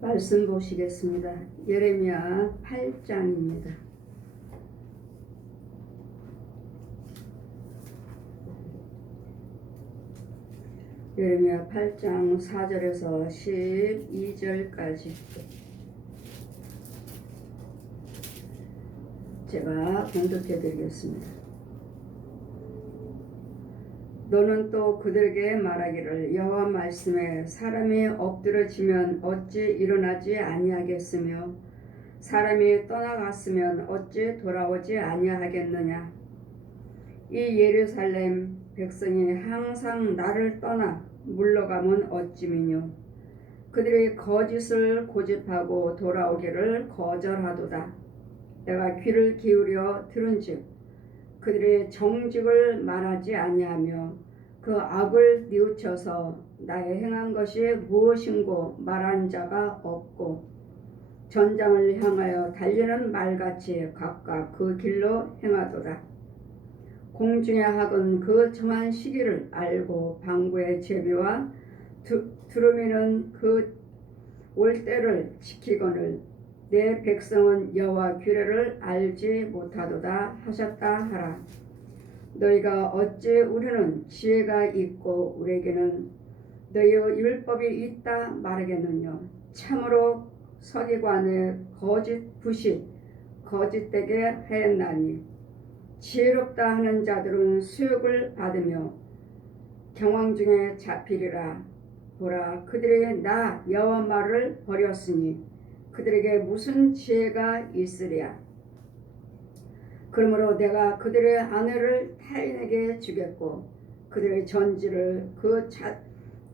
말씀 보시겠습니다. 예레미야 8장입니다. 예레미야 8장 4절에서 12절까지 제가 봉독해 드리겠습니다. 너는 또 그들에게 말하기를 여호와 말씀에 사람이 엎드러지면 어찌 일어나지 아니하겠으며 사람이 떠나갔으면 어찌 돌아오지 아니하겠느냐. 이 예루살렘 백성이 항상 나를 떠나 물러가면 어찌미뇨. 그들이 거짓을 고집하고 돌아오기를 거절하도다. 내가 귀를 기울여 들은즉 그들의 정직을 말하지 아니하며 그 악을 뉘우쳐서 나의 행한 것이 무엇인고 말하는 자가 없고 전장을 향하여 달리는 말같이 각각 그 길로 행하도다. 공중의 학은 그 정한 시기를 알고 방구의 제비와 두루미는 그 올 때를 지키거늘 내 백성은 여호와 규례를 알지 못하도다 하셨다 하라. 너희가 어찌 우리는 지혜가 있고 우리에게는 너희의 율법이 있다 말하겠느냐. 참으로 서기관의 거짓 붓이 거짓되게 하였나니 지혜롭다 하는 자들은 수욕을 받으며 경황 중에 잡히리라. 보라, 그들이 나 여호와 말을 버렸으니 그들에게 무슨 지혜가 있으랴. 그러므로 내가 그들의 아내를 타인에게 주겠고 그들의 전지를 그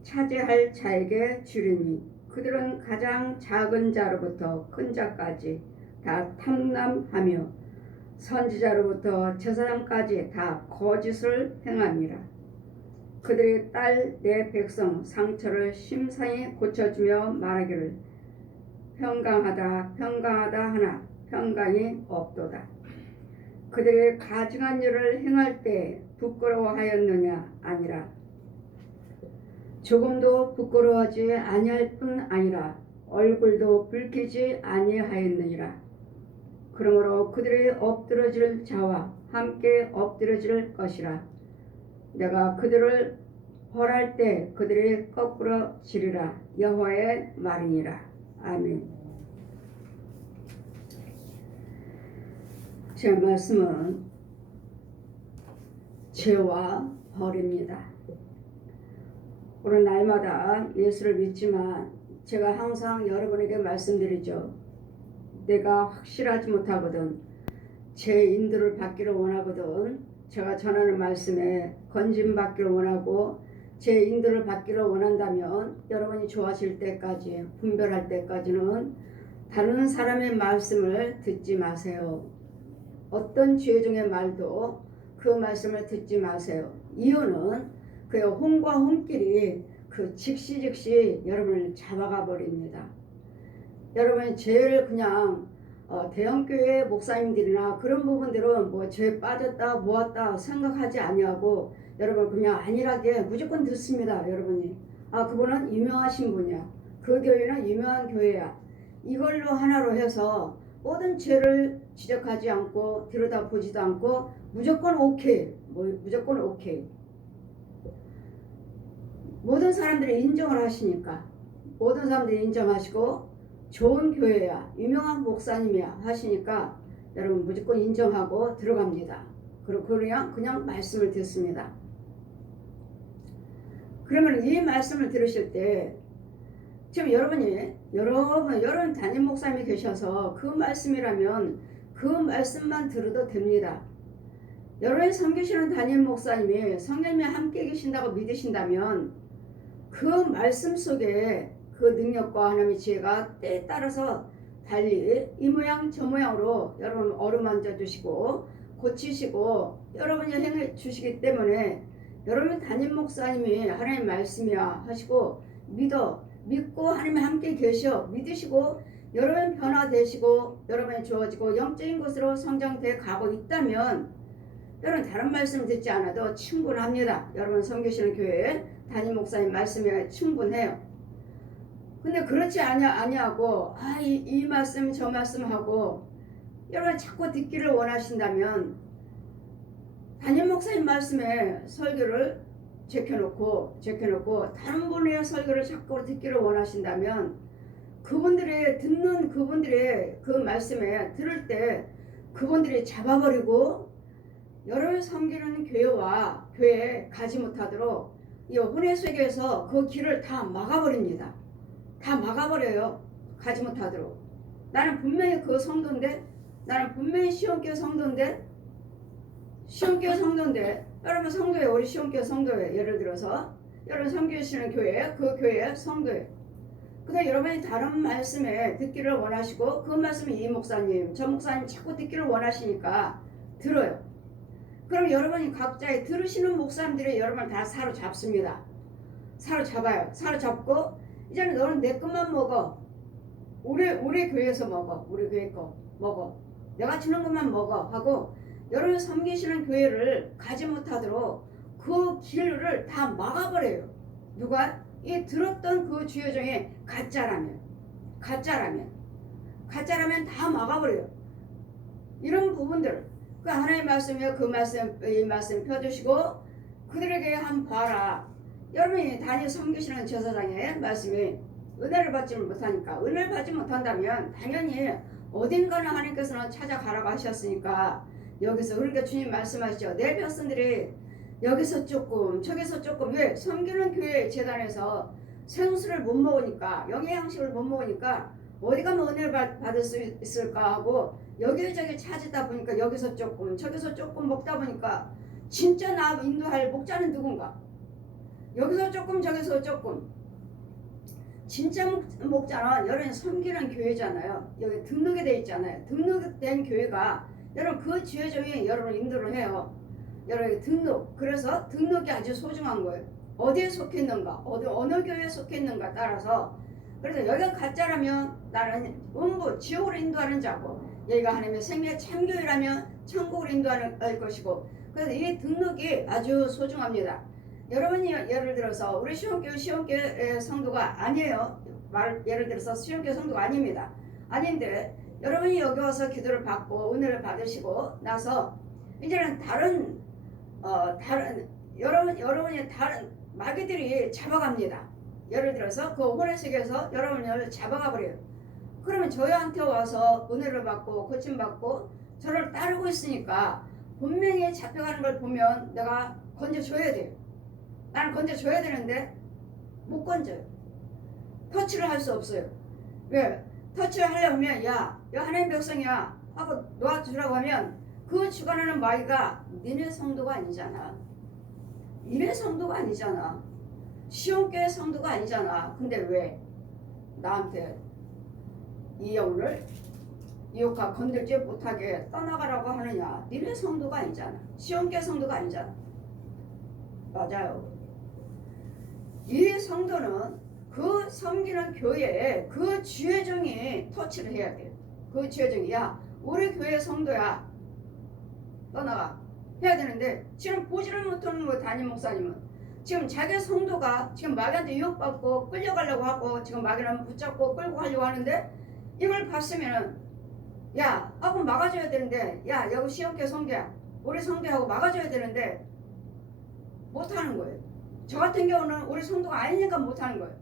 차지할 자에게 주리니 그들은 가장 작은 자로부터 큰 자까지 다 탐남하며 선지자로부터 제사장까지 다 거짓을 행함이라. 그들의 딸 내 백성 상처를 심상히 고쳐주며 말하기를 평강하다 평강하다 하나 평강이 없도다. 그들의 가증한 일을 행할 때 부끄러워하였느냐 아니라 조금도 부끄러워하지 아니할 뿐 아니라 얼굴도 붉히지 아니하였느니라. 그러므로 그들이 엎드러질 자와 함께 엎드러질 것이라. 내가 그들을 벌할 때 그들이 거꾸로 지리라. 여호와의 말이니라. 아멘. 제 말씀은 죄와 벌입니다. 우리 날마다 예수를 믿지만 제가 항상 여러분에게 말씀드리죠. 내가 확실하지 못하거든 제 인도를 받기를 원하거든 제가 전하는 말씀에 건짐받기를 원하고 제 인도를 받기를 원한다면 여러분이 좋아질 때까지 분별할 때까지는 다른 사람의 말씀을 듣지 마세요. 어떤 죄 중의 말도 그 말씀을 듣지 마세요. 이유는 그 혼과 혼끼리 그 즉시 여러분을 잡아가 버립니다. 여러분이 죄를 그냥 대형교회 목사님들이나 그런 부분들은 뭐 죄 빠졌다 모았다 생각하지 아니하고 여러분 그냥 안일하게 무조건 듣습니다. 여러분이 그분은 유명하신 분이야. 그 교회는 유명한 교회야. 이걸로 하나로 해서 모든 죄를 지적하지 않고 들여다보지도 않고 무조건 오케이 무조건 오케이. 모든 사람들이 인정을 하시니까 모든 사람들이 인정하시고 좋은 교회야 유명한 목사님이야 하시니까 여러분 무조건 인정하고 들어갑니다. 그리고 그냥 말씀을 듣습니다. 그러면 이 말씀을 들으실 때 지금 여러분 담임 목사님이 계셔서 그 말씀이라면 그 말씀만 들어도 됩니다. 여러분이 섬기시는 담임 목사님이 성령님이 함께 계신다고 믿으신다면 그 말씀 속에 그 능력과 하나님의 지혜가 때에 따라서 달리 이 모양 저 모양으로 여러분 어루만져 주시고 고치시고 여러분이 행해 주시기 때문에 여러분 담임 목사님이 하나님의 말씀이야 하시고 믿고 하나님이 함께 계셔 믿으시고 여러분 변화되시고 여러분이 좋아지고 영적인 것으로 성장돼 가고 있다면 여러분 다른 말씀을 듣지 않아도 충분합니다. 여러분 섬기시는 교회 담임 목사님 말씀이 충분해요. 근데 그렇지 아니하고 이 말씀 저 말씀 하고 여러분 자꾸 듣기를 원하신다면 담임 목사님 말씀에 설교를 제껴놓고 다른 분의 설교를 자꾸 듣기를 원하신다면 그분들의 듣는 그분들의 그 말씀에 들을 때 그분들이 잡아버리고 여러분 섬기는 교회와 교회에 가지 못하도록 이 혼의 세계에서 그 길을 다 막아버립니다. 다 막아버려요. 가지 못하도록. 나는 분명히 그 성도인데, 나는 분명히 시온교회 성도인데, 여러분 성도예요. 우리 시온교회 성도예요. 예를 들어서 여러분 섬기시는 교회, 그 교회 성도예요. 근데 여러분이 다른 말씀에 듣기를 원하시고 그 말씀이 이 목사님, 저 목사님 자꾸 듣기를 원하시니까 들어요. 그럼 여러분이 각자의 들으시는 목사님들이 여러분을 다 사로잡습니다. 사로잡아요. 사로잡고 이제는 너는 내 것만 먹어. 우리 교회에서 먹어. 우리 교회 거 먹어. 내가 주는 것만 먹어 하고 여러분 섬기시는 교회를 가지 못하도록 그 길을 다 막아버려요. 누가? 이 들었던 그 주여 중에 가짜라면 다 막아버려요. 이런 부분들 그 하나님의 말씀에 그 말씀 이 말씀 펴주시고 그들에게 한번 봐라. 여러분이 단위 섬기시는 제사장의 말씀이 은혜를 받지 못하니까 은혜를 받지 못한다면 당연히 어딘가는 하나님께서는 찾아가라고 하셨으니까 여기서 그러니까 주님 말씀하시죠. 내 백성들이 여기서 조금 저기서 조금 왜 섬기는 교회 재단에서 생수를 못 먹으니까 영양식을 못 먹으니까 어디 가면 은혜를 받을 수 있을까 하고 여기저기 찾다 보니까 여기서 조금 저기서 조금 먹다 보니까 진짜 나 인도할 목자는 누군가? 여기서 조금 저기서 조금 진짜 목자는 여러분 섬기는 교회잖아요. 여기 등록이 돼 있잖아요. 등록된 교회가 여러분 그 주의 중에 여러분 인도를 해요. 여러분 등록. 그래서 등록이 아주 소중한 거예요. 어디에 속했는가, 어느 교회에 속했는가 따라서. 그래서 여기가 가짜라면 나는 음부 지옥으로 인도하는 자고, 여기가 하나님의 생명의 참교회라면 천국으로 인도하는 것이고. 그래서 이 등록이 아주 소중합니다. 여러분이 예를 들어서 우리 시온교회 성도가 아니에요. 예를 들어서 시온교회 성도가 아닙니다. 아닌데 여러분이 여기 와서 기도를 받고 은혜를 받으시고 나서 이제는 다른 여러분이 다른 마귀들이 잡아갑니다. 예를 들어서 그 혼의 세계에서 여러분을 잡아가 버려요. 그러면 저희한테 와서 은혜를 받고 고침받고 저를 따르고 있으니까 분명히 잡혀가는 걸 보면 내가 건져줘야 돼요. 나는 건져줘야 되는데 못 건져요. 터치를 할 수 없어요. 왜? 터치를 하려면 야 하나님 백성이야 하고 놓아주라고 하면 그 주관하는 마귀가 니네 성도가 아니잖아. 니네 성도가 아니잖아. 시온교회 성도가 아니잖아. 근데 왜 나한테 이 영혼을 이웃과 건들지 못하게 떠나가라고 하느냐. 니네 성도가 아니잖아. 시온교회 성도가 아니잖아. 맞아요. 이 성도는 그 섬기는 교회에 그 주회종이 터치를 해야 돼요. 그 주회종이 야 우리 교회 성도야 떠나가 해야 되는데 지금 보지를 못하는 거 담임 목사님은 지금 자기 성도가 지금 마귀한테 유혹받고 끌려가려고 하고 지금 마귀는 붙잡고 끌고 가려고 하는데 이걸 봤으면은 야 하고 막아줘야 되는데 야 여기 시온교회 성도야 우리 성도하고 막아줘야 되는데 못하는 거예요. 저 같은 경우는 우리 성도가 아니니까 못하는 거예요.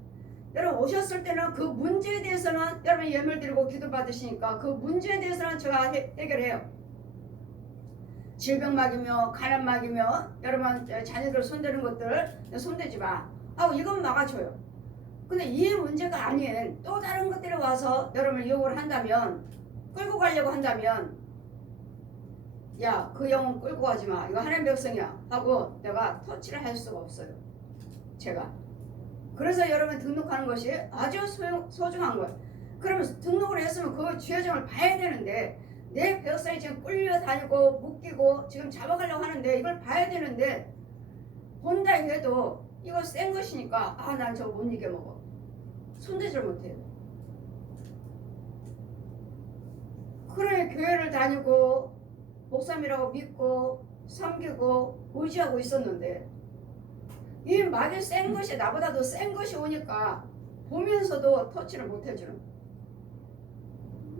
여러분 오셨을 때는 그 문제에 대해서는 여러분 예물 드리고 기도 받으시니까 그 문제에 대해서는 제가 해결해요. 질병 막이며 가난 막이며 여러분 자녀들 손대는 것들 손대지 마 하고 이건 막아줘요. 근데 이 문제가 아닌 또 다른 것들이 와서 여러분을 유혹을 한다면 끌고 가려고 한다면 야 그 영혼 끌고 가지 마 이거 하나님 백성이야 하고 내가 터치를 할 수가 없어요. 제가 그래서 여러분 등록하는 것이 아주 소중한 거예요. 그러면 등록을 했으면 그 주여정을 봐야 되는데 내 백성이 지금 끌려다니고 묶이고 지금 잡아가려고 하는데 이걸 봐야 되는데 본다 해도 이거 센 것이니까 난 저거 못 이겨 먹어. 손대질 못해요. 그래 교회를 다니고 목사님이라고 믿고 섬기고 의지하고 있었는데 이 마귀 센 것이 나보다도 센 것이 오니까 보면서도 터치를 못 해주는.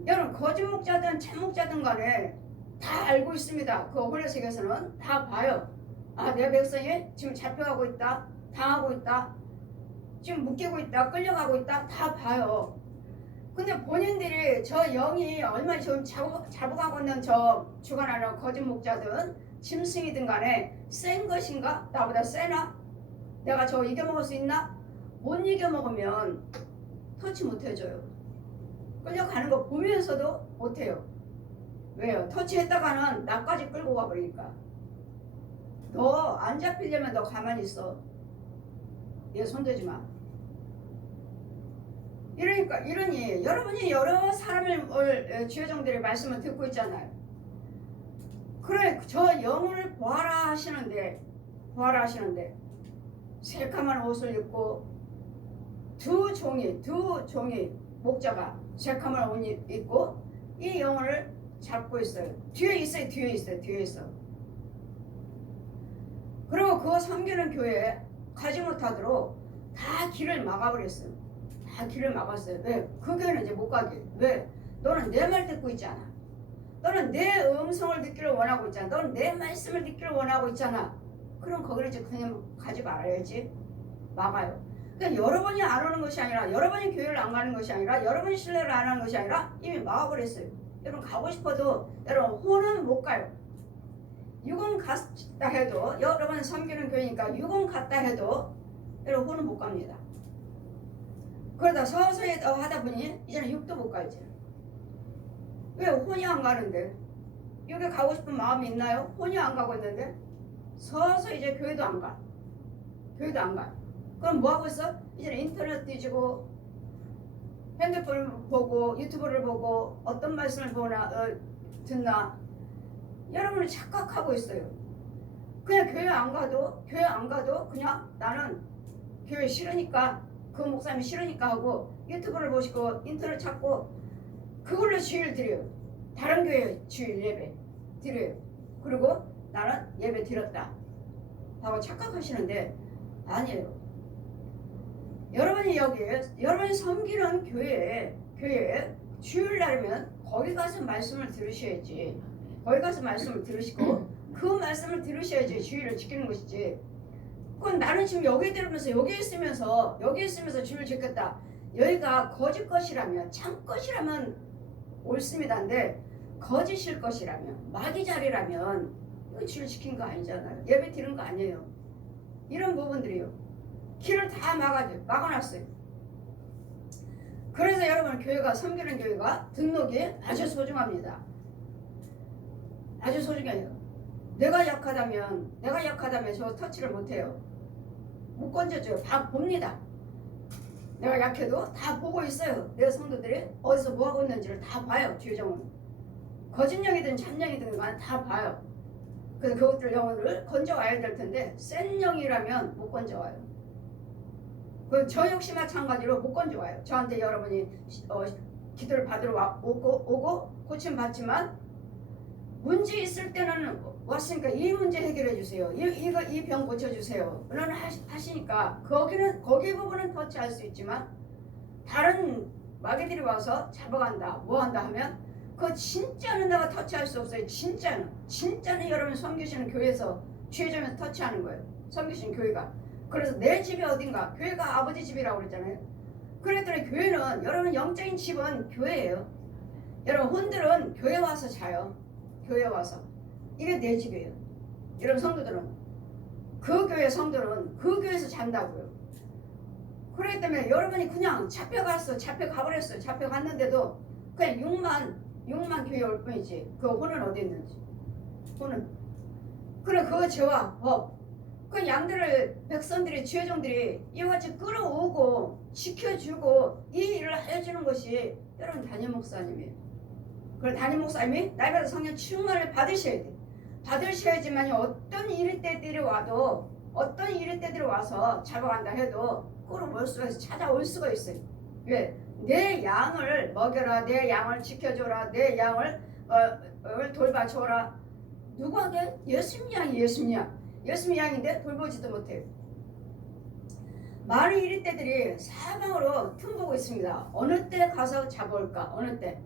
여러분 거짓 목자든 참 목자든 간에 다 알고 있습니다. 그 혼례석에서는 다 봐요. 아, 내 백성이 지금 잡혀가고 있다, 당하고 있다, 지금 묶이고 있다, 끌려가고 있다, 다 봐요. 근데 본인들이 저 영이 얼마나 지금 잡아가고 있는 저 주관하는 거짓 목자든 짐승이든 간에 센 것인가? 나보다 세나? 내가 저 이겨먹을 수 있나? 못 이겨먹으면 터치 못해줘요. 끌려가는 거 보면서도 못해요. 왜요? 터치했다가는 나까지 끌고 가버리니까. 너 안 잡히려면 너 가만히 있어. 얘 손대지 마. 이러니까 이러니 여러분이 여러 사람을 주여정들의 말씀을 듣고 있잖아요. 그래 저 영을 보아라 하시는데 새까만 옷을 입고 두 종이 목자가 새까만 옷 입고 이 영을 잡고 있어요. 뒤에 있어. 그리고 그거 섬기는 교회에 가지 못하도록 다 길을 막아버렸어요. 다 길을 막았어요. 왜? 그 교회는 이제 못 가게. 왜? 너는 내 말 듣고 있잖아. 너는 내 음성을 듣기를 원하고 있잖아. 너는 내 말씀을 듣기를 원하고 있잖아. 그럼 거기를 이제 그냥 가지 말아야지. 막아요. 그러니까 여러분이 안 오는 것이 아니라, 여러분이 교회를 안 가는 것이 아니라, 여러분이 신뢰를 안 하는 것이 아니라 이미 막아버렸어요. 여러분 가고 싶어도 여러분 혼은 못 가요. 육은 갔다 해도, 여러분 섬기는 교회니까 육은 갔다 해도 여러분 혼은 못 갑니다. 그러다 서서히 하다 보니 이제는 육도 못 가지. 왜? 혼이 안 가는데. 육에 가고 싶은 마음이 있나요? 혼이 안 가고 있는데 서서히 이제 교회도 안 가. 그럼 뭐 하고 있어? 이제는 인터넷 뒤지고 핸드폰을 보고 유튜브를 보고 어떤 말씀을 보나 듣나. 여러분은 착각하고 있어요. 그냥 교회 안 가도 그냥 나는 교회 싫으니까, 그 목사님이 싫으니까 하고 유튜브를 보시고 인터넷 찾고 그걸로 주일 드려요. 다른 교회 주일 예배 드려요. 그리고 나는 예배 드렸다 하고 착각하시는데 아니에요. 여러분이 여러분이 섬기는 교회에 주일날이면 거기 가서 말씀을 들으셔야지. 거기 가서 말씀을 들으시고 그 말씀을 들으셔야지 주일을 지키는 것이지. 그건 나는 지금 여기 들으면서 여기 있으면서 주일 지켰다. 여기가 거짓 것이라면, 참 것이라면 옳습니다인데 거짓일 것이라면, 마귀 자리라면 이거 주일 지킨 거 아니잖아요. 예배 드린 거 아니에요. 이런 부분들이요. 길을 다 막아놨어요. 그래서 여러분 교회가, 섬기는 교회가 등록이 아주 소중합니다. 아주 소중해요. 내가 약하다면 저 터치를 못해요. 못 건져줘요. 다 봅니다. 내가 약해도 다 보고 있어요. 내 성도들이 어디서 뭐하고 있는지를 다 봐요. 주의정은 거짓령이든 참령이든 간에 다 봐요. 그래서 그것들 영혼을 건져와야 될 텐데 센 영이라면 못 건져와요. 저 역시 마찬가지로 못 건져와요. 저한테 여러분이 기도를 받으러 오고 고침 받지만 문제 있을 때는 왔으니까 이 문제 해결해 주세요. 이 병 고쳐 주세요. 너는 하시니까 거기 부분은 터치할 수 있지만 다른 마귀들이 와서 잡아간다, 뭐 한다 하면 그거 진짜는 내가 터치할 수 없어요. 진짜는 여러분 섬기시는 교회에서 주의점에서 터치하는 거예요. 섬기시는 교회가. 그래서 내 집이 어딘가, 교회가 아버지 집이라고 그랬잖아요. 그랬더니 교회는, 여러분 영적인 집은 교회예요. 여러분 혼들은 교회 와서 자요. 교회 와서. 이게 내 집이에요. 여러분 성도들은, 그 교회 성도는 그 교회에서 잔다고요. 그렇기 때문에 여러분이 그냥 잡혀가버렸어요. 잡혀갔는데도 그냥 6만 교회 올 뿐이지. 그 혼은 어디 있는지. 혼은. 그래, 그거 죄와 법. 그 양들을, 백성들이, 주여종들이 이와 같이 끌어오고 지켜주고 이 일을 해주는 것이 여러분 담임 목사님이에요. 그리고 담임 목사님이 날마다 성령 충만을 받으셔야 돼. 받으셔야지만 어떤 이리 때들이 와도, 어떤 이리 때들이 와서 잡아간다 해도 끌어올 수가 있어요. 찾아올 수가 있어요. 왜? 내 양을 먹여라, 내 양을 지켜줘라, 내 양을 돌봐줘라. 누구에게? 예수님 양이 예수님 양인데 돌보지도 못해요. 많은 이리떼들이 사방으로 틈보고 있습니다. 어느 때 가서 잡아올까? 어느 때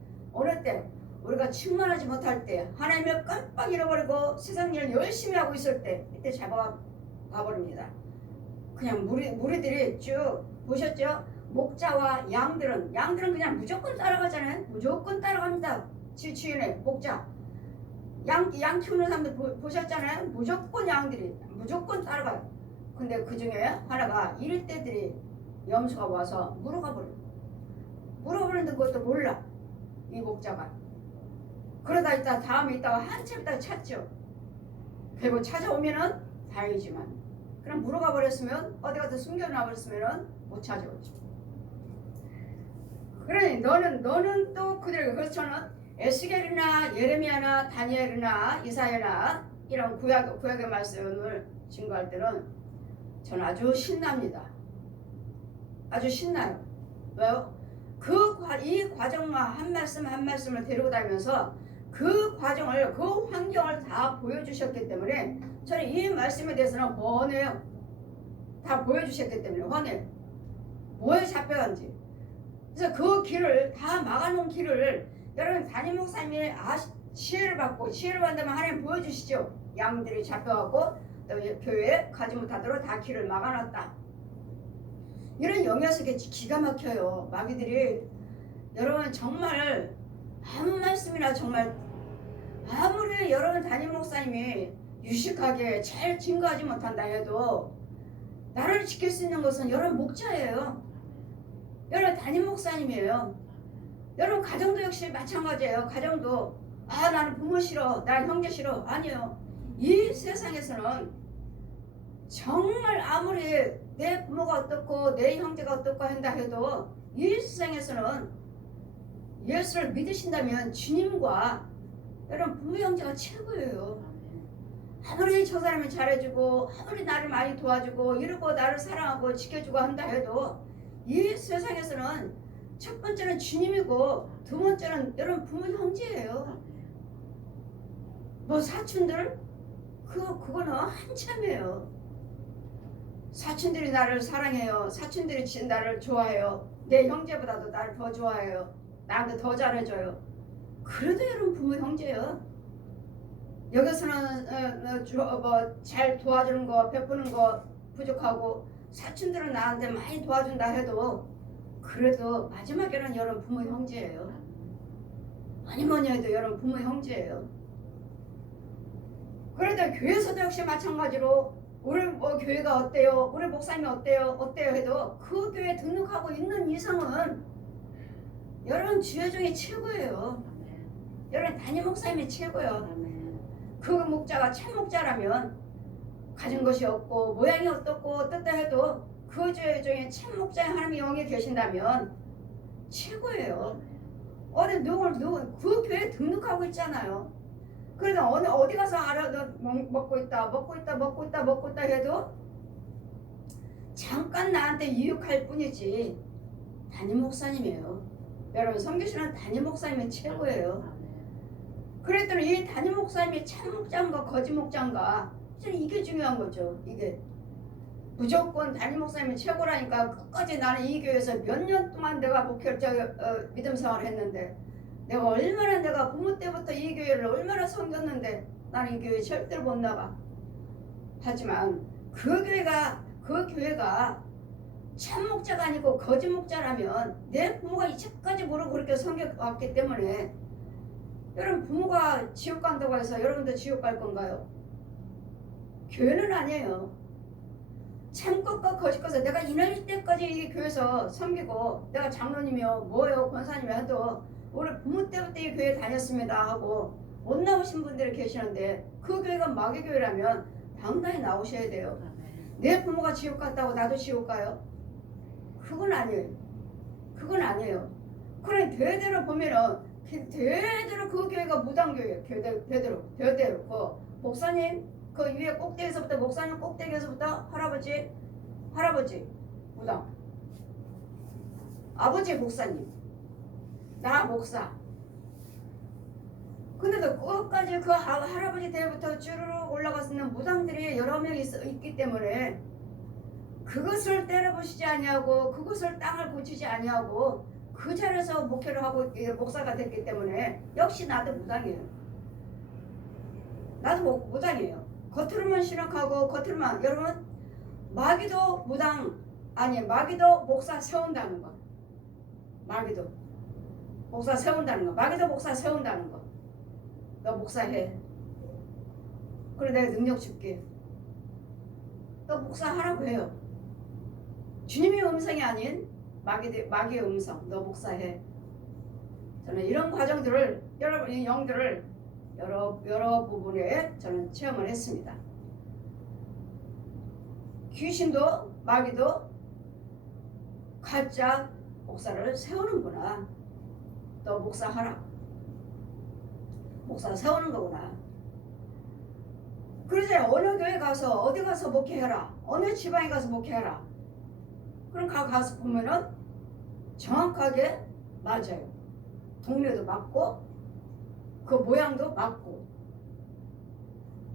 우리가 충만하지 못할 때, 하나님을 깜빡 잃어버리고 세상 일을 열심히 하고 있을 때, 이때 잡아가 버립니다. 그냥 무리들이 쭉 보셨죠? 목자와 양들은 그냥 무조건 따라가잖아요. 무조건 따라갑니다. 주인의 목자, 양 키우는 사람들 보셨잖아요. 무조건 양들이 무조건 따라가요. 근데 그 중에 하나가 이럴 때들이 염소가 와서 물어버리는 것도 몰라, 이 목자가. 그러다 있다 다음에 있다가 한참 있다가 찾죠. 결국 찾아오면은 다행이지만, 그럼 물어가 버렸으면, 어디 가서 숨겨놔 버렸으면은 못 찾아오죠. 그러니 너는 또 그들에게, 그래서 저는 에스겔이나 예레미야나 다니엘이나 이사야나 이런 구약의 말씀을 증거할 때는 저는 아주 신납니다. 아주 신나요. 왜요? 이 과정과 한 말씀 한 말씀을 데리고 다니면서 그 과정을, 그 환경을 다 보여주셨기 때문에 저는 이 말씀에 대해서는 훤해요. 다 보여주셨기 때문에 훤해요. 뭐에 잡혀간지. 그래서 그 길을 다 막아놓은 길을 여러분 담임 목사님이 지혜를 받다면 하나님 보여주시죠. 양들이 잡혀가고 또 교회에 가지 못하도록 다 길을 막아놨다. 이런 영역이 기가 막혀요. 마귀들이. 여러분 정말 아무 말씀이나 정말 아무리 여러분 담임 목사님이 유식하게 잘 증거하지 못한다 해도 나를 지킬 수 있는 것은 여러분 목자예요. 여러분 담임 목사님이에요. 여러분 가정도 역시 마찬가지예요. 가정도 나는 부모 싫어, 난 형제 싫어. 아니에요. 이 세상에서는 정말 아무리 내 부모가 어떻고 내 형제가 어떻고 한다 해도 이 세상에서는 예수를 믿으신다면 주님과 여러분 부모 형제가 최고예요. 아무리 저 사람이 잘해주고 아무리 나를 많이 도와주고 이러고 나를 사랑하고 지켜주고 한다 해도 이 세상에서는 첫 번째는 주님이고 두 번째는 여러분 부모 형제예요. 뭐 사촌들? 그거는 한참이에요. 사촌들이 나를 사랑해요. 사촌들이 나를 좋아해요. 내 형제보다도 나를 더 좋아해요. 나한테 더 잘해줘요. 그래도 여러분 부모 형제예요. 여기서는 잘 도와주는 거, 베푸는 거 부족하고 사촌들은 나한테 많이 도와준다 해도 그래도 마지막에는 여러분 부모 형제예요. 뭐니 해도 여러분 부모 형제예요. 그런데 교회에서도 역시 마찬가지로 우리 교회가 어때요? 우리 목사님이 어때요 해도 그 교회에 등록하고 있는 이상은 여러분 주여 중에 최고예요. 여러분 담임 목사님이 최고예요. 그 목자가 참 목자라면 가진 것이 없고 모양이 어떻고 해도 그 주여 중에 참 목자의 하나님의 영이 계신다면 최고예요. 그 교회에 등록하고 있잖아요. 그래서 어디 가서 먹고 있다 해도 잠깐 나한테 유익할 뿐이지 담임 목사님이에요. 여러분 섬기시는 담임 목사님이 최고예요. 그랬더니 이 담임 목사님이 참 목자인가 거짓 목자인가, 이게 중요한 거죠. 이게 무조건 담임 목사님이 최고라니까 끝까지 나는 이 교회에서 몇 년 동안 내가 믿음 생활을 했는데 내가 얼마나 내가 부모 때부터 이 교회를 얼마나 섬겼는데 나는 이 교회 절대로 못 나가. 하지만 그 교회가 참 목자가 아니고 거짓 목자라면 내 부모가 이제까지 모르고 그렇게 섬겨왔기 때문에 여러분 부모가 지옥 간다고 해서 여러분도 지옥 갈 건가요? 교회는 아니에요. 참 것과 거짓 것을 내가 이 나이 때까지 이 교회에서 섬기고 내가 장로님이요 뭐요 권사님이 해도 우리 부모 때부터 이 교회 다녔습니다 하고 못 나오신 분들이 계시는데 그 교회가 마귀 교회라면 당당히 나오셔야 돼요. 내 부모가 지옥 갔다고 나도 지옥 가요? 그건 아니에요. 그래 대대로 보면은 대대로 그 교회가 무당교회예요. 대대로 그 목사님 그 위에 꼭대기에서부터 목사님 꼭대기에서부터 할아버지 무당, 아버지 목사님, 나 목사. 근데도 끝까지 그 할아버지 때부터 쭈르륵 올라가서 있는 무당들이 여러 명이 있기 때문에 그것을 때려부시지 아니하고 그것을 땅을 고치지 아니하고 그 자리에서 목회를 하고 목사가 됐기 때문에 역시 나도 무당이에요. 나도 무당이에요. 겉으로만 신학하고 겉으로만 여러분 마귀도 무당 아니 마귀도 목사 세운다는 거. 마귀도 목사 세운다는 거. 마귀도 목사 세운다는 거. 너 목사해. 그래 내가 능력 줄게. 너 목사하라고 해요. 주님의 음성이 아닌 마귀의 음성. 너 목사해. 저는 이런 과정들을 여러분의 영들을 여러 부분에 저는 체험을 했습니다. 귀신도 마귀도 가짜 목사를 세우는구나. 너 목사하라. 목사 세우는 거구나. 그러지 어느 교회 가서 어디 가서 목회해라. 어느 지방에 가서 목회해라. 그럼 가서 보면은 정확하게 맞아요. 동네도 맞고 그 모양도 맞고.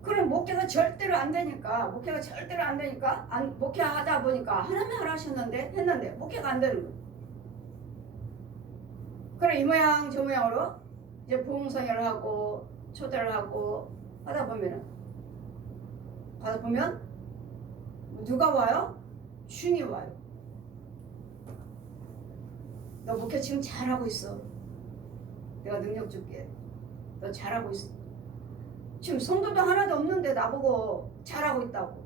그럼 목회가 절대로 안 되니까 목회하다 보니까 하나님 하라 했는데 목회가 안 되는 거예요. 그래 이 모양 저 모양으로 이제 부흥성회를 하고 초대를 하고 하다 보면 누가 와요? 주님이 와요. 너 목회 지금 잘하고 있어. 내가 능력 줄게. 너 잘하고 있어. 지금 성도도 하나도 없는데 나보고 잘하고 있다고.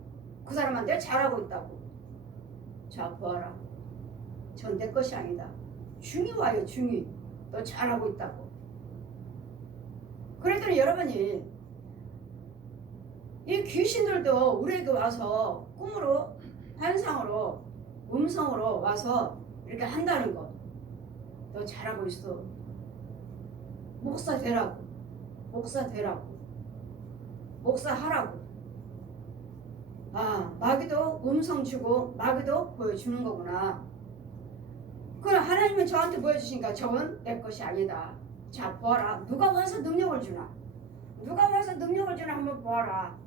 그 사람한테 잘하고 있다고. 자 보아라. 전 내 것이 아니다. 중이 와요. 중이. 너 잘하고 있다고. 그랬더니 여러분이 이 귀신들도 우리에게 와서 꿈으로 환상으로 음성으로 와서 이렇게 한다는 거. 너 잘하고 있어. 목사 되라고. 목사 되라고. 목사 하라고. 아, 마귀도 음성 주고 마귀도 보여주는 거구나. 그럼 하나님은 저한테 보여주시니까 저건 내 것이 아니다. 자 보아라. 누가 와서 능력을 주나. 누가 와서 능력을 주나 한번 보아라.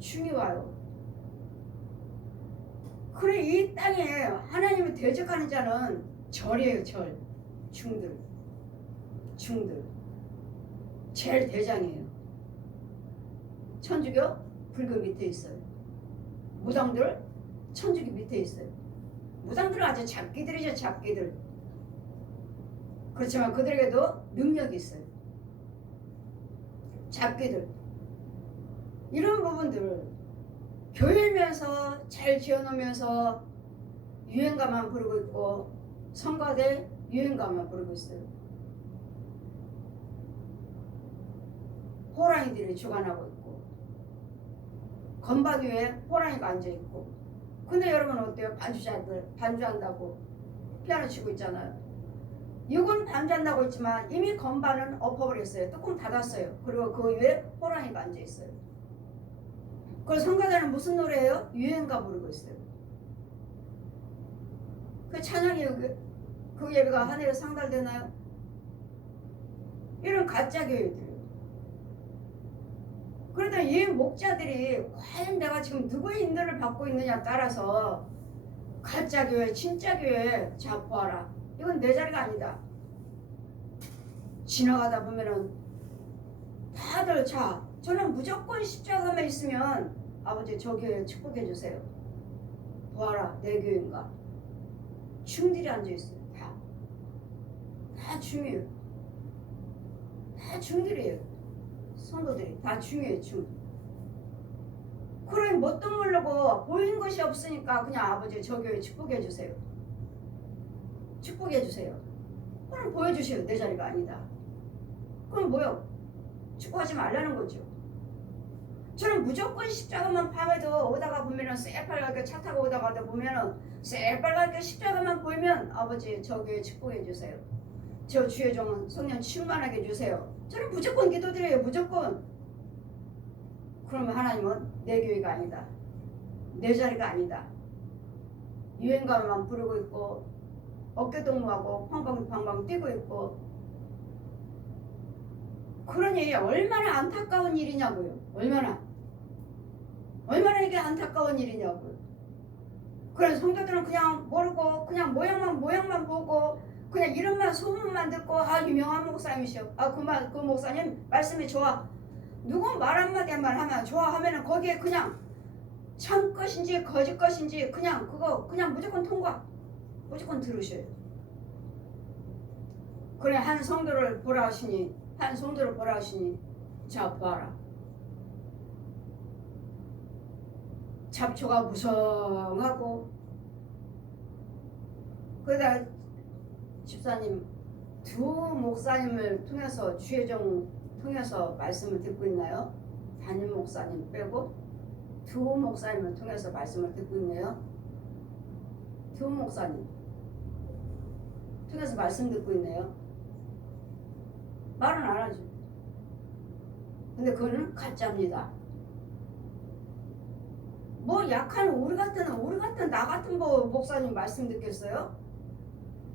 충이 와요. 그래 이 땅에 하나님을 대적하는 자는 절이에요. 절. 중들. 제일 대장이에요. 천주교 불교 밑에 있어요. 무당들 천주교 밑에 있어요. 무당들은 아주 잡기들이죠. 잡기들. 그렇지만 그들에게도 능력이 있어요. 잡기들. 이런 부분들 교회면서 잘 지어놓으면서 유행가만 부르고 있고 성가대 유행가만 부르고 있어요. 호랑이들이 주관하고 있고 건반 위에 호랑이가 앉아있고. 근데 여러분 어때요? 반주자들 반주한다고 피아노 치고 있잖아요. 이건 반주한다고 있지만 이미 건반은 엎어버렸어요. 뚜껑 닫았어요. 그리고 그 위에 호랑이가 앉아있어요. 그리고 성가대는 무슨 노래예요? 유행가 부르고 있어요. 그 찬양이 그 예배가 하늘에 상달되나요? 이런 가짜 교회들. 그러다 이 목자들이 과연 내가 지금 누구의 인도를 받고 있느냐에 따라서 가짜 교회, 진짜 교회 자 보아라. 이건 내 자리가 아니다. 지나가다 보면은 다들 자 저는 무조건 십자가만 있으면 아버지 저 교회 축복해 주세요. 보아라 내 교회인가. 중들이 앉아있어요. 다 중이에요. 다 중들이에요. 성도들이 다 중요해요. 그럼 뭣도 모르고 보이는 것이 없으니까 그냥 아버지 저 교회 축복해 주세요. 축복해 주세요. 그럼 보여주세요. 내 자리가 아니다. 그럼 뭐요? 축복하지 말라는 거죠. 저는 무조건 십자가만 밤에도 오다가 보면은 새빨갛게 차 타고 오다가 보면은 새빨갛게 십자가만 보이면 아버지 저 교회 축복해 주세요. 저 주의 종은 성령 충만하게 해주세요. 저는 무조건 기도드려요. 무조건. 그러면 하나님은 내 교회가 아니다. 내 자리가 아니다. 유행가만 부르고 있고 어깨동무하고 팡팡팡팡 뛰고 있고. 그러니 얼마나 안타까운 일이냐고요. 얼마나. 얼마나 이게 안타까운 일이냐고. 그런 성도들은 그냥 모르고 그냥 모양만 보고 그냥 이름만 소문만 듣고 아 유명한 목사님이시오. 아 그 목사님 말씀이 좋아. 누구 말 한마디만 하면 좋아하면은 거기에 그냥 참 것인지 거짓 것인지 그냥 그거 그냥 무조건 통과. 무조건 들으셔요. 그래 한 성도를 보라 하시니 자 보아라. 잡초가 무성하고 그러다 집사님 두 목사님을 통해서 주혜정 통해서 말씀을 듣고 있나요? 담임 목사님 빼고 두 목사님을 통해서 말씀을 듣고 있네요. 두 목사님 통해서 말씀 듣고 있네요. 말은 안 하죠. 근데 그거는 가짜입니다. 뭐 약한 우리 같은 나 같은 목사님 말씀 듣겠어요?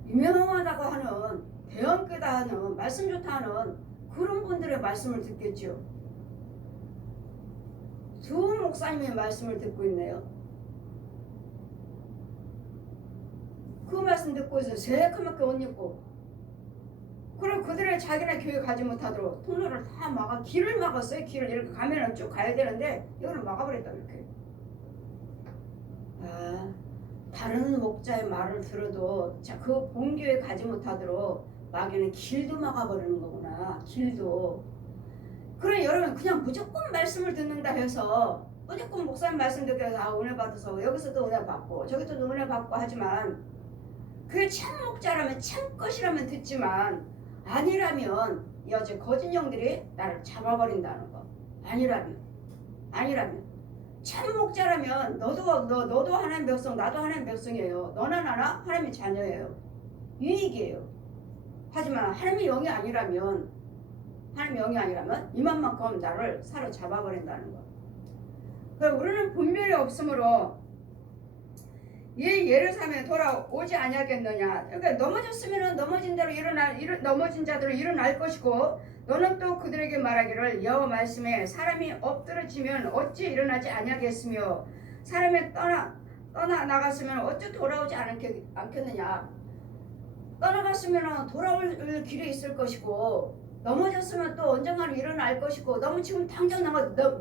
유명하다고 하는 대형교다 하는 말씀 좋다 하는 그런 분들의 말씀을 듣겠죠. 두 목사님의 말씀을 듣고 있네요. 그 말씀 듣고 있어 새까맣게 옷 입고 그리고 그들의 자기네 교회 가지 못하도록 통로를 다 길을 막았어요. 길을 이렇게 가면은 쭉 가야 되는데 이거를 막아버렸다 이렇게. 아, 다른 목자의 말을 들어도 그 본교에 가지 못하도록 마귀는 길도 막아버리는 거구나. 길도. 그래 여러분 그냥 무조건 말씀을 듣는다 해서 무조건 목사님 말씀 듣게 해서 아 은혜 받아서 여기서도 은혜 받고 저기서도 은혜 받고 하지만 그게 참 목자라면 참 것이라면 듣지만 아니라면 여제 거짓 영들이 나를 잡아버린다는 거. 아니라면 참 목자라면 너도 하나님 백성 나도 하나님 백성이에요. 너나 나나 하나님의 자녀예요. 유익이에요. 하지만 하나님의 영이 아니라면 이만큼 나를 사로잡아버린다는 거. 그럼 우리는 분별이 없으므로 이 예루살렘에 돌아오지 아니하겠느냐. 그러니까 넘어졌으면 넘어진 자대로 일어날 것이고 너는 또 그들에게 말하기를 여호와 말씀에 사람이 엎드러지면 어찌 일어나지 아니하겠으며 사람이 떠나 나갔으면 어찌 돌아오지 않겠느냐. 떠나갔으면 돌아올 길이 있을 것이고 넘어졌으면 또 언젠가는 일어날 것이고 너무 지금 당장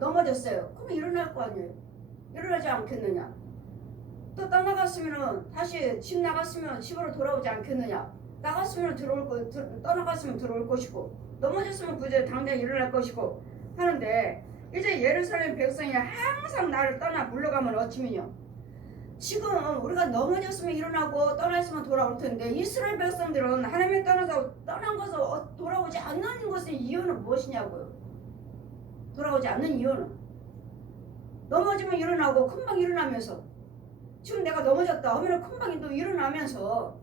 넘어졌어요. 그럼 일어날 거 아니에요. 일어나지 않겠느냐. 또 떠나갔으면 다시 집 나갔으면 집으로 돌아오지 않겠느냐. 떠나갔으면 들어올 것이고 넘어졌으면 그저 당장 일어날 것이고 하는데 이제 예루살렘 백성이 항상 나를 떠나 물러가면 어찌미뇨. 지금 우리가 넘어졌으면 일어나고 떠났으면 돌아올 텐데 이스라엘 백성들은 하나님이 떠난 것을 돌아오지 않는 것의 이유는 무엇이냐고요. 돌아오지 않는 이유는 넘어지면 일어나고 금방 일어나면서 지금 내가 넘어졌다 하면 금방 또 일어나면서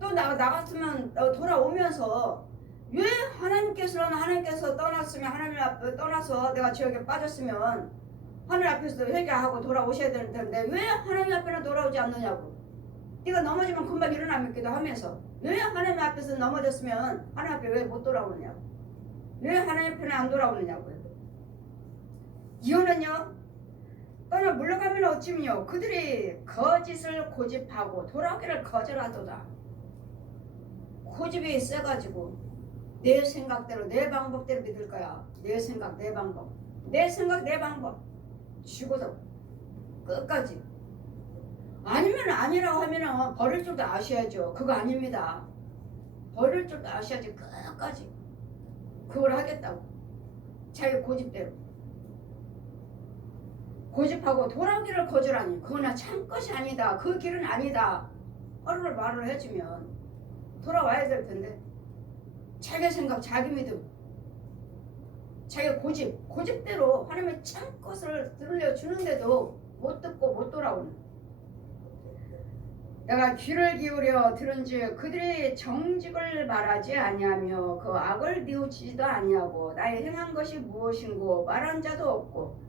또 나갔으면 돌아오면서 왜 하나님께서 떠났으면 하나님 앞에 떠나서 내가 지옥에 빠졌으면 하늘 앞에서 회개하고 돌아오셔야 되는 텐데 왜 하나님 앞에는 돌아오지 않느냐고. 네가 넘어지면 금방 일어나기도 하면서 왜 하나님 앞에서 넘어졌으면 하나님 앞에 왜 못 돌아오느냐고. 왜 하나님 앞에는 안 돌아오느냐고요. 이유는요. 떠나 물러가면 어찌미뇨. 그들이 거짓을 고집하고 돌아오기를 거절하도다. 고집이 세가지고 내 생각대로 내 방법대로 믿을 거야. 내 생각 내 방법 죽어도 끝까지. 아니면 아니라고 하면 버릴 줄도 아셔야죠. 그거 아닙니다. 버릴 줄도 아셔야지. 끝까지 그걸 하겠다고 자기 고집대로 고집하고 돌아오기를 거절하니 그거나 참 것이 아니다. 그 길은 아니다. 하루를 말을 해주면 돌아와야 될 텐데 자기 생각 자기 믿음 자기 고집대로 하나님의 참 것을 들려주는데도 못 듣고 못 돌아오는. 내가 귀를 기울여 들은즉 그들이 정직을 말하지 아니하며 그 악을 뉘우치지도 아니하고 나의 행한 것이 무엇인고 말한 자도 없고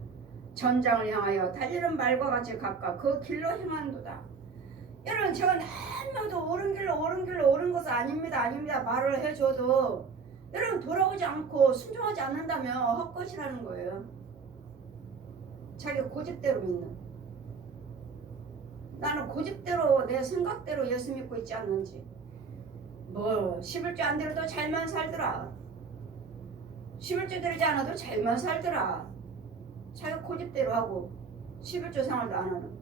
전장을 향하여 달리는 말과 같이 각각 그 길로 행한도다. 여러분 제가 날마다 옳은 길로 옳은 것은 아닙니다 말을 해줘도 여러분 돌아오지 않고 순종하지 않는다면 헛것이라는 거예요. 자기 고집대로 믿는. 나는 고집대로 내 생각대로 예수 믿고 있지 않는지. 뭐 11조 안 들어도 잘만 살더라. 11조 들지 않아도 잘만 살더라. 자기 고집대로 하고 11조 생활도 안 하는.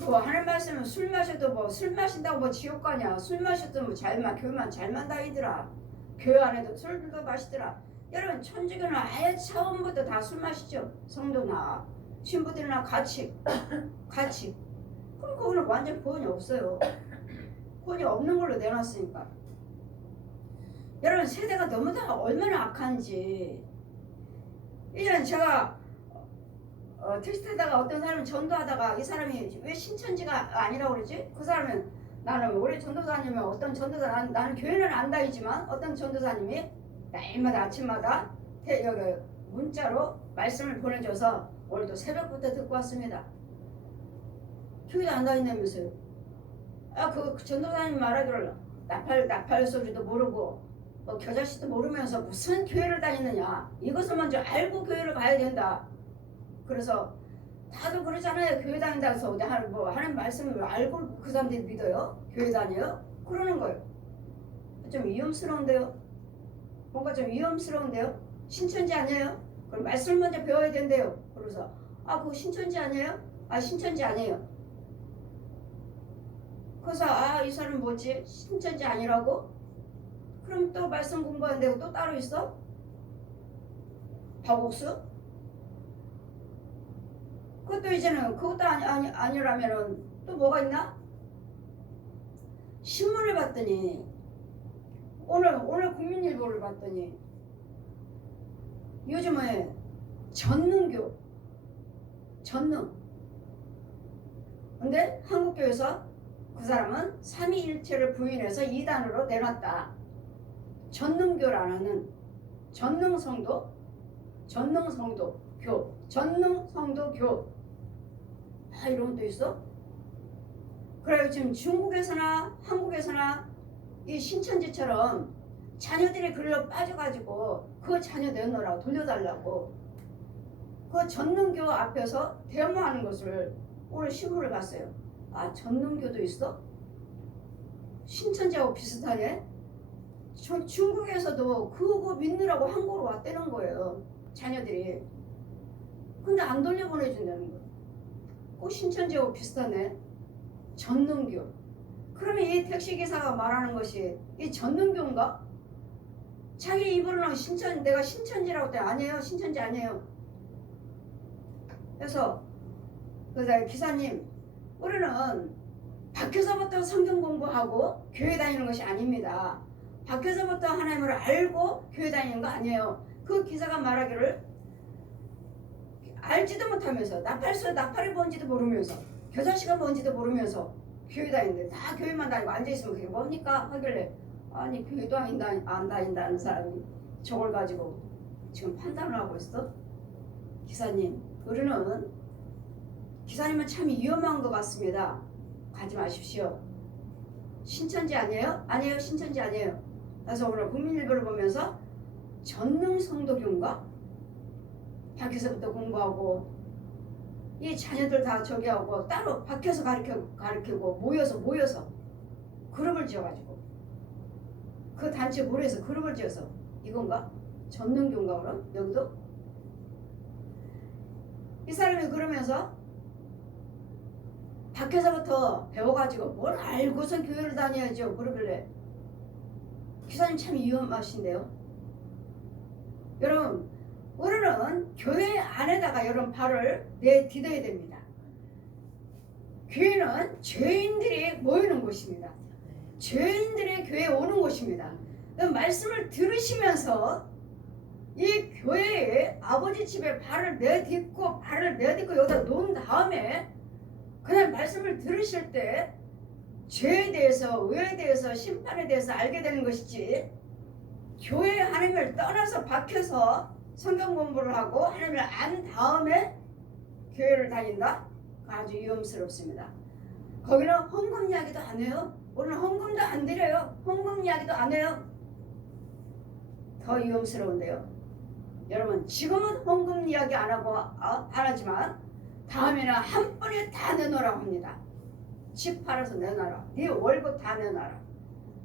뭐 하는 말씀은 술 마셔도 뭐 술 마신다고 뭐 지옥 가냐. 술 마셔도 뭐 교회만 잘만 다니더라. 교회 안에도 술도 마시더라. 여러분 천주교는 아예 처음부터 다 술 마시죠. 성도나 신부들이나 같이. 그럼 그거는 완전 구원이 없어요. 구원이 없는 걸로 내놨으니까. 여러분 세대가 너무 다 얼마나 악한지. 이전 제가 택시 타다가 어떤 사람이 전도하다가 이 사람이 왜 신천지가 아니라고 그러지? 그 사람은 나는 우리 전도사님은 어떤 전도사 나는 교회는 안 다니지만 어떤 전도사님이 날마다 아침마다 여기 문자로 말씀을 보내줘서 오늘도 새벽부터 듣고 왔습니다. 교회도 안 다닌다면서요. 그 전도사님 말하기를 나팔 소리도 모르고 뭐 겨자씨도 모르면서 무슨 교회를 다니느냐. 이것을 먼저 알고 교회를 가야 된다. 그래서 다들 그러잖아요. 교회 다닌다고 해서 하는 말씀을 알고 그 사람들이 믿어요? 교회 다녀요? 그러는 거예요. 좀 위험스러운데요? 뭔가 좀 위험스러운데요? 신천지 아니에요? 그럼 말씀을 먼저 배워야 된대요. 그래서 그거 신천지 아니에요? 신천지 아니에요. 그래서 이 사람 뭐지? 신천지 아니라고? 그럼 또 말씀 공부하는데 또 따로 있어? 박옥수? 그것도 이제는 그것도 아니라면은 또 뭐가 있나? 신문을 봤더니 오늘 국민일보를 봤더니 요즘에 전능교 근데 한국교에서 그 사람은 삼위일체를 부인해서 이단으로 내놨다. 전능교라는 전능성도교 이런 것도 있어? 그래 지금 중국에서나 한국에서나 이 신천지처럼 자녀들이 글로 빠져가지고 그 자녀 내놓으라고 돌려달라고 그 전능교 앞에서 데모하는 것을 오늘 신문을 봤어요. 전능교도 있어? 신천지하고 비슷하게? 중국에서도 그거 믿느라고 한국으로 왔다는 거예요. 자녀들이. 근데 안 돌려보내준다는 거예요. 꼭 신천지하고 비슷하네. 전능교. 그러면 이 택시기사가 말하는 것이 이 전능교인가? 자기 입으로는 내가 신천지라고 했더니 아니에요. 신천지 아니에요. 그래서 기사님 우리는 밖에서부터 성경 공부하고 교회 다니는 것이 아닙니다. 밖에서부터 하나님을 알고 교회 다니는 거 아니에요. 그 기사가 말하기를 알지도 못하면서 나팔이 뭔지도 모르면서 겨자씨가 뭔지도 모르면서 교회 다니는데 다 교회만 다니고 앉아있으면 그게 뭡니까? 하길래 교회도 안 다닌다는 사람이 저걸 가지고 지금 판단을 하고 있어? 기사님은 참 위험한 것 같습니다. 가지 마십시오. 신천지 아니에요? 아니에요. 신천지 아니에요. 그래서 오늘 국민일보를 보면서 전능성도교인가? 밖에서부터 공부하고 이 자녀들 다 저기 하고 따로 밖에서 가르치고 모여서 그룹을 지어가지고 그 단체 모여서 그룹을 지어서 이건가? 전능교인가 그럼? 여기도? 이 사람이 그러면서 밖에서부터 배워가지고 뭘 알고선 교회를 다녀야죠. 그러길래 기사님 참 위험하신데요. 여러분 우리는 교회 안에다가 여러분 발을 내딛어야 됩니다. 교회는 죄인들이 모이는 곳입니다. 죄인들이 교회에 오는 곳입니다. 말씀을 들으시면서 이 교회에 아버지 집에 발을 내딛고 여기다 놓은 다음에 그냥 말씀을 들으실 때 죄에 대해서 의에 대해서 심판에 대해서 알게 되는 것이지 교회 하나님을 떠나서 밖에서 성경 공부를 하고 하나님을 안 다음에 교회를 다닌다? 아주 위험스럽습니다. 거기는 헌금 이야기도 안 해요. 우리는 헌금도 안 드려요. 헌금 이야기도 안 해요. 더 위험스러운데요. 여러분 지금은 헌금 이야기 안 하지만 다음에는 한 번에 다 내놓으라고 합니다. 집 팔아서 내놔라. 네 월급 다 내놔라.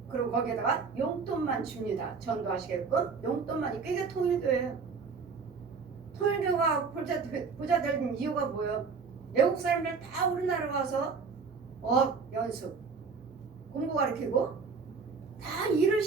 그리고 거기에다가 용돈만 줍니다. 전도하시게끔 용돈만. 이게 통일교예요. 통일교가 부자 된 이유가 뭐예요? 외국 사람들 다 우리나라 와서 연수 공부 가르치고 다 일을